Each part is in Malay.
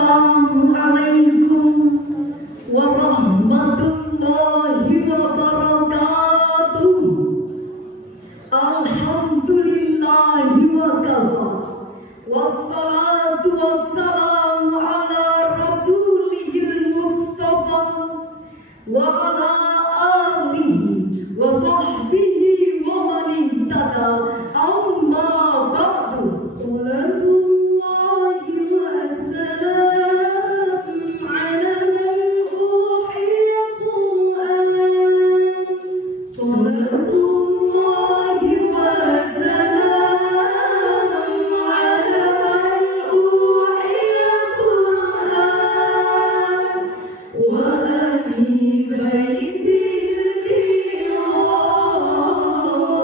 Assalamualaikum warahmatullahi wabarakatuh. Alhamdulillahi wa kafa. Wassalatu wassalamu ala rasulihil mustafa wa ala alihi wa sahbihi wa man ihtada. Amma ba'du. Salatullahi wa salam ala man uhiya Qur'an. Salatullahi wa salam ala man uhiya Qur'an wa ahli baitil kiram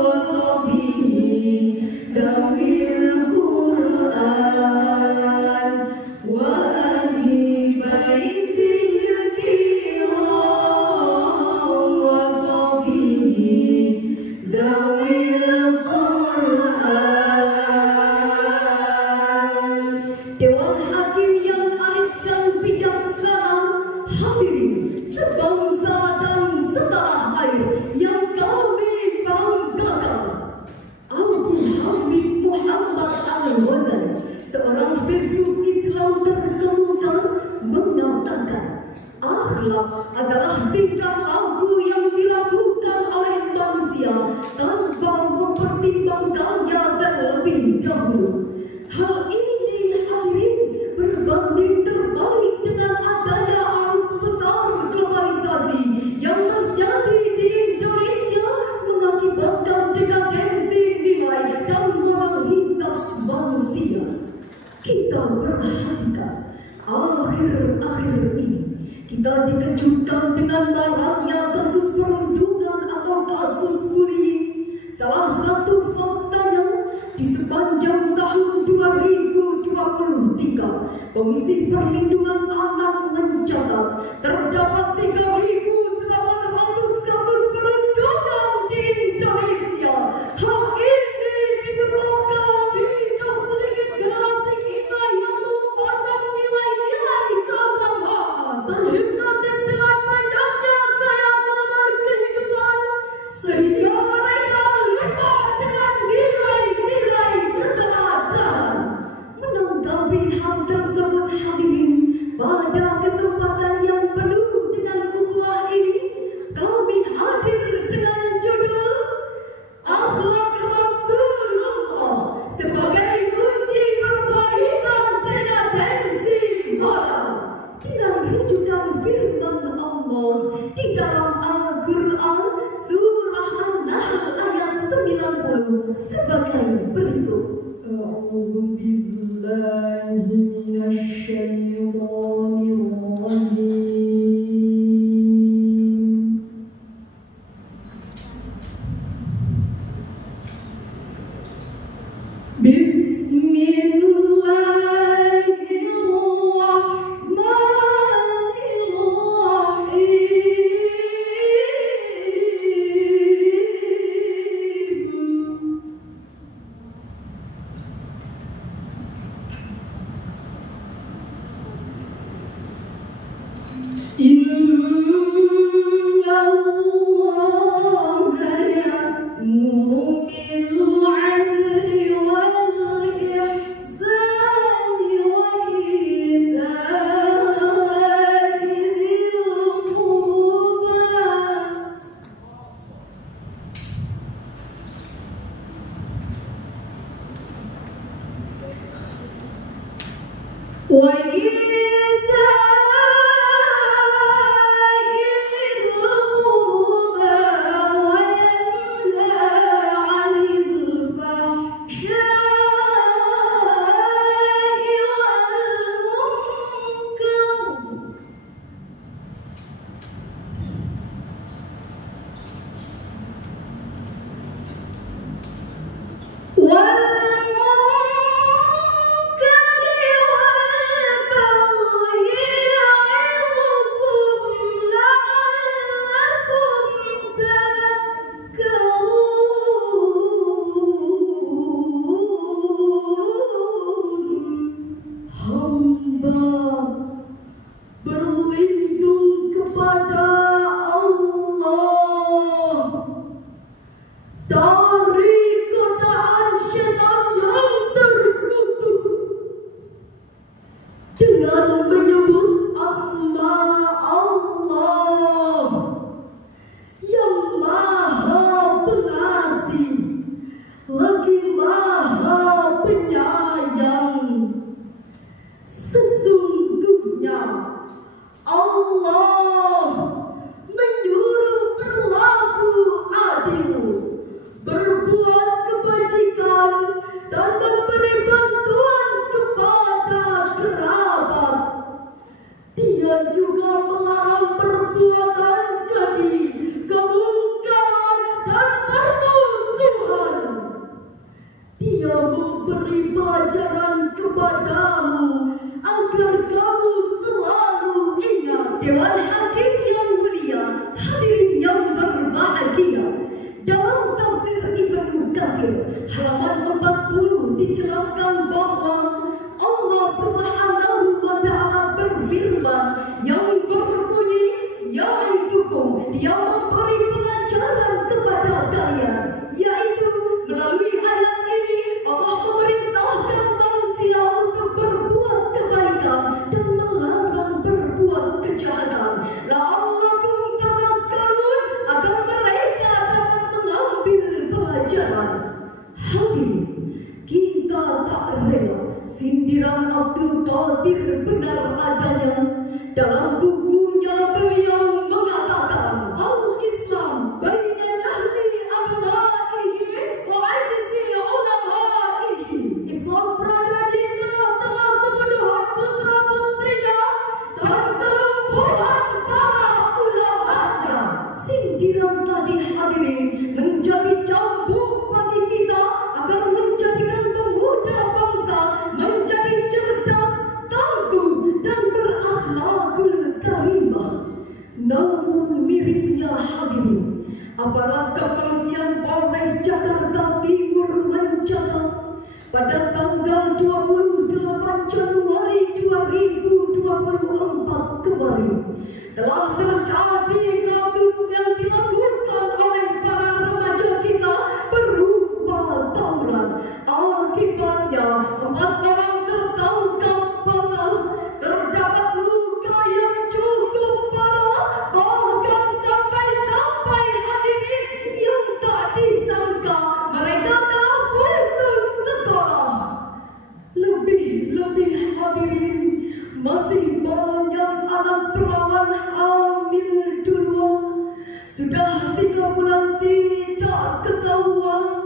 wa sahbihi dawil Qur'an wa ahli baitil kiram wa sahbihi dawil Qur'an. Dewan Hakim yang arif dan bijaksana, hadirin sebangsa dan setanah air yang kami banggakan. Abu Hamid Muhammad Al-Ghazali, seorang filsuf Islam terkemuka, mengatakan akhlak adalah tingkah laku yang dilakukan oleh manusia tanpa mempertimbangkannya terlebih dahulu. Hal ini hadirin berbanding terbalik dengan adanya arus besar globalisasi yang terjadi di Indonesia, mengakibatkan dekadensi nilai dan moralitas manusia. Kita perhatikan akhir-akhir ini kita dikejutkan dengan maraknya kasus perundungan atau kasus bullying. Salah satu faktanya, di sepanjang tahun 2023, Komisi Perlindungan Anak mencatat terdapat 3.800 kasus perundungan di Indonesia. Hal ini disebabkan tidak sedikit generasi kita yang melupakan nilai-nilai keagamaan, terhipnotis dengan banyaknya gaya glamour kehidupan, sehingga mereka lupa dengan nilai-nilai keteladanan. Menanggapi hal tersebut hadirin, pada kesempatan yang penuh dengan ukhuwah ini, kami hadir dengan judul Akhlak Rasulullah sebagai kunci perbaikan dekadensi moral, dengan rujukan firman Allah di dalam Al-Quran surah An-Nahl ayat 90 sebagai berikut. A'udzu billahi minasy syaithanir rajim. dengan menyebut asma Allah yang Maha Pengasih lagi Maha Penyayang. Sesungguhnya Allah menyuruh berlaku adil, berbuat kebajikan, dan memberi bantuan kepada kerabat. Dia juga melarang perbuatan keji, kemungkaran, dan permusuhan. Dia memberi pelajaran kepadamu agar kamu selalu ingat. Dewan Hakim yang mulia, hadirin yang berbahagia, dalam tafsir Ibnu Katsir halaman 40 dijelaskan bahwa Allah Subhanahu wa Ta'ala berfirman yang berbunyi, yaitu Dia memberi pengajaran kepada kalian, yaitu melalui ayat ini Allah memerintahkan manusia untuk berbuat kebaikan dan melarang berbuat kejahatan. La'allakum tadhakkarun, agar mereka dapat mengambil pelajaran. Hadirin, kita tak rela sindiran Abdul Qadir benar adanya. Dalam bukunya beliau mengatakan, Al-Islam baina jahli abnaihi wa ajzi ulamaihi. Islam berada di tengah-tengah kebodohan putra-putrinya dan kelembuhan para ulamanya. Sindiran tadi hadirin menjadi cambuk bagi kita agar menjadikan pemuda bangsa menjadi cerdas, tangguh, dan berakhlakul karimah. Namun mirisnya hadirin, aparat kepolisian Polres Jakarta Timur mencatat pada tanggal 28 Januari 2024 kemarin telah terjadi kasus yang dilakukan oleh para remaja kita berupa tawuran. Akibatnya 4 orang tertangkap basah, terdapat luka yang cukup parah, bahkan sampai hadirin yang tak disangka mereka telah putus sekolah. Lebih hadirin, masih banyak anak perawan hamil duluan, sudah 3 bulan tidak ketahuan,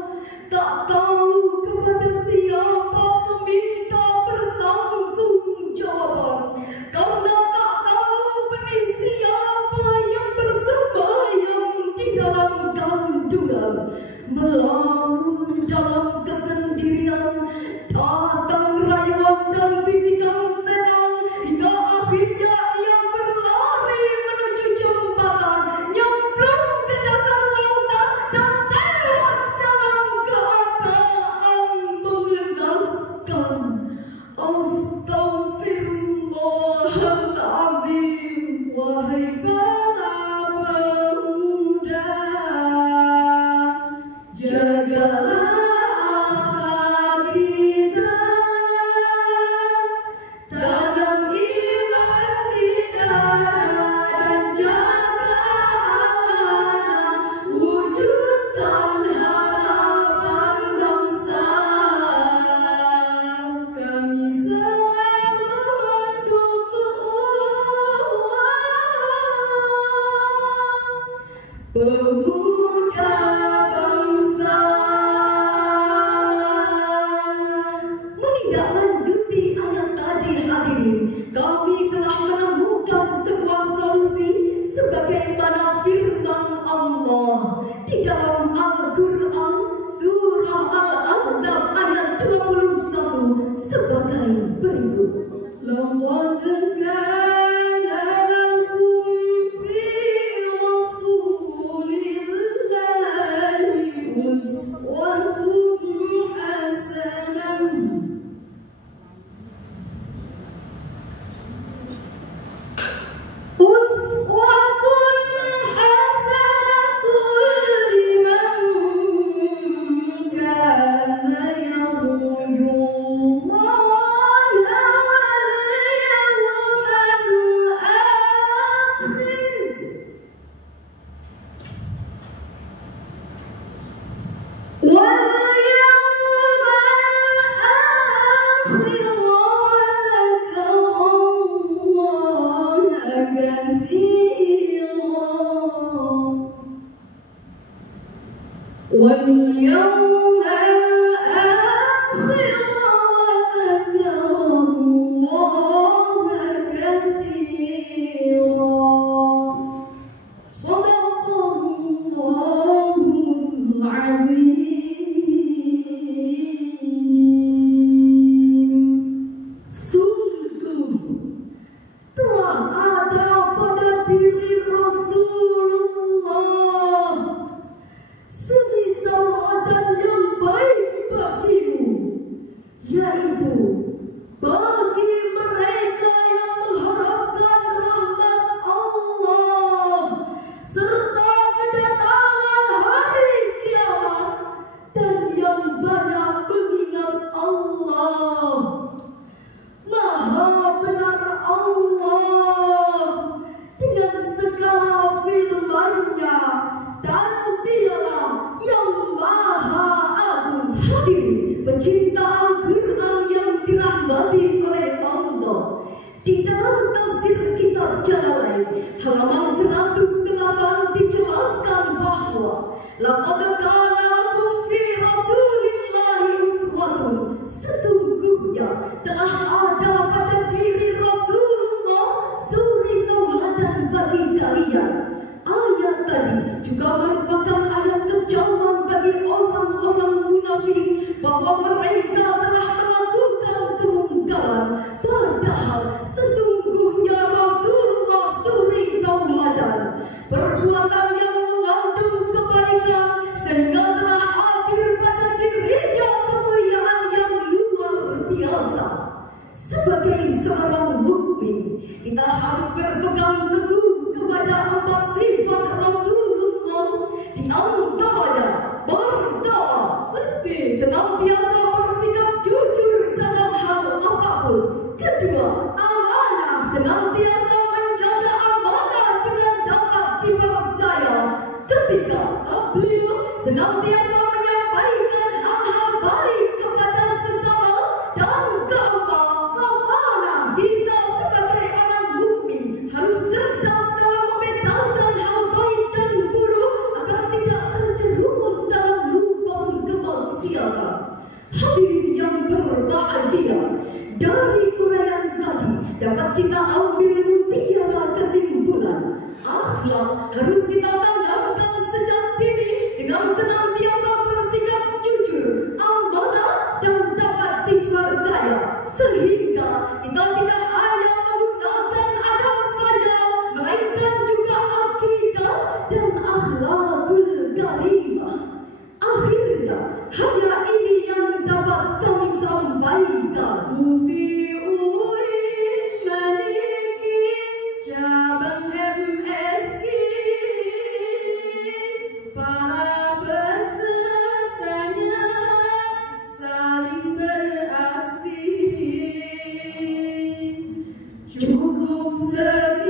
tak tahu kepada siapa meminta pertanggungjawaban, karena tak tahu benih siapa yang bersembahyang di dalam kandungan. Melamun dalam kesendirian, datang rayuan dan bisikan setan, hingga akhirnya ia berlari menuju jembatan, nyemplung ke dasar lautan, dan tewas dalam keadaan mengenaskan. Astaghfirullahaladzim, wahai para pemuda, jagalah akhlak kita, tanam iman di dada, dan jaga amanah, wujudkan harapan bangsa. Kami selalu mendukungmu, pemuda bangsa. Menindaklanjuti ayat tadi hadirin, kami telah menemukan sebuah solusi sebagaimana firman Allah di dalam Al-Quran surah Al-Ahzab ayat 21 sebagai berikut. Laqad kana lakum fi rasulillahi uswatun hasanah. dalam tafsir kitab Jalalain halaman 108 dijelaskan bahwa laqad kana lakum fi Rasulillahi uswatun, sesungguhnya telah ada pada diri Rasulullah suri tauladan bagi kalian. Ayat tadi juga merupakan ayat kecaman bagi orang-orang munafik bahwa mereka telah melakukan kemungkaran, padahal sesungguhnya Rasulullah suri tauladan, perbuatan yang mengandung kebaikan sehingga telah hadir pada dirinya kemuliaan yang luar biasa. Sebagai seorang mukmin, kita harus berpegang teguh kepada 4 sifat Rasulullah, di antaranya pertama, senantiasa bersikap jujur dalam hal apapun. Kedua, amanah, senantiasa menjaga amanah dengan dapat dipercaya. Ketiga, beliau senantiasa menyampaikan hal-hal baik kepada sesama. Dan keempat, kita sebagai orang mukmin harus cerdas dalam membedakan hal baik dan buruk agar tidak terjerumus dalam lubang kemaksiatan. Hadirin yang berbahagia, dari uraian tadi dapat kita ambil mutiara kesimpulan. Akhlak harus kita tanamkan sejak dini dengan senantiasa bersikap jujur, amanah, dan dapat dipercaya, sehingga kita tidak hanya menggunakan agama saja, melainkan juga akidah dan akhlakul karimah. Akhirnya, hanya ini yang dapat kami sampaikan. Cabang MSI, para pesertanya saling beraksi. Cukup sekian.